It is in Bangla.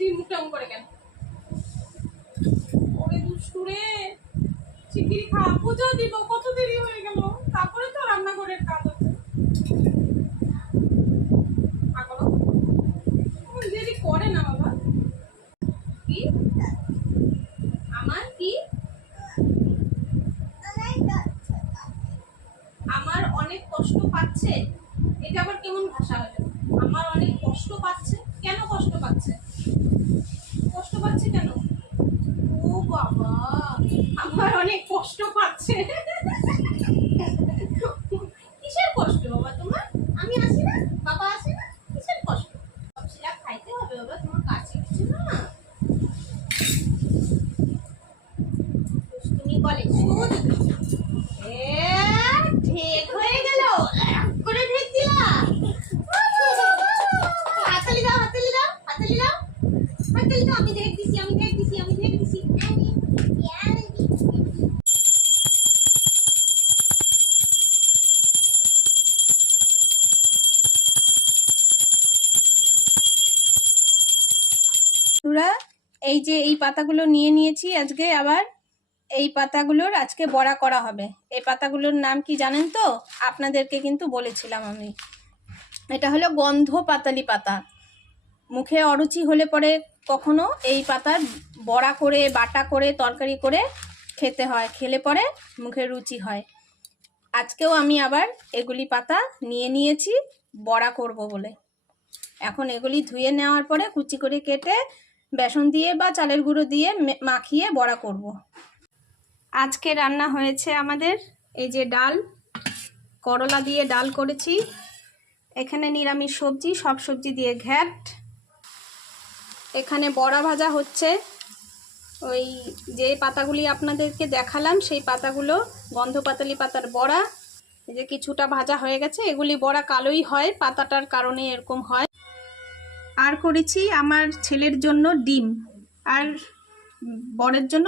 তুই মুখটা এমন করে কেন? ওরে দুষ্টু রে, শিগগিরই খা, পূজা দিব, কত দেরি হয়ে গেল, তারপরে তো রান্নাঘরের কাজ আছে। দেরি করে না বাবা। কি আমার কি আমার অনেক কষ্ট পাচ্ছে, এটা আবার কেমন ভাষা হলো? আমার অনেক কষ্ট পাচ্ছে, কেন কষ্ট পাচ্ছে? কষ্ট পাচ্ছে কেন? ও বাবা, আমার অনেক কষ্ট পাচ্ছে। কিসের কষ্ট বাবা তোমার? আমি আসি না, বাবা আসে না, কিসের কষ্ট? সেটা খাইতে হবে বাবা, তোমার কাছে কিছু না। তুমি বলে ঠিক হয়ে গেল, করে ঢেক দিলা। হাতালি দাও, হাতালি দাও, হাতালি দাও, হাতালি দাও। আমি ঢেক দিছি, আমি ঢেক দিছি, আমি ঢেক দিছি। এই যে এই পাতাগুলো নিয়ে নিয়েছি আজকে, আবার এই পাতাগুলোর আজকে বড়া করা হবে। এই পাতাগুলোর নাম কি জানেন তো? আপনাদেরকে কিন্তু বলেছিলাম আমি। এটা হলো গন্ধ পাতালি পাতা। মুখে অরুচি হলে পরে কখনো এই পাতার বড়া করে, বাটা করে, তরকারি করে খেতে হয়, খেলে পরে মুখে রুচি হয়। আজকেও আমি আবার এগুলি পাতা নিয়ে নিয়েছি বড়া করব বলে। এখন এগুলি ধুয়ে নেওয়ার পরে কুচি করে কেটে বেসন দিয়ে বা চালের গুঁড়ো দিয়ে মাখিয়ে বড়া করব। আজকে রান্না হয়েছে আমাদের এই যে ডাল, করলা দিয়ে ডাল করেছি, এখানে নিরামিষ সবজি, সব সবজি দিয়ে ঘ্যাট, এখানে বড়া ভাজা হচ্ছে। ওই যে পাতাগুলি আপনাদেরকে দেখালাম সেই পাতাগুলো গন্ধ পাতালি পাতার বড়া। এই যে কিছুটা ভাজা হয়ে গেছে, এগুলি বড়া কালোই হয়, পাতাটার কারণে এরকম হয়। আর করেছি আমার ছেলের জন্য ডিম, আর বরের জন্য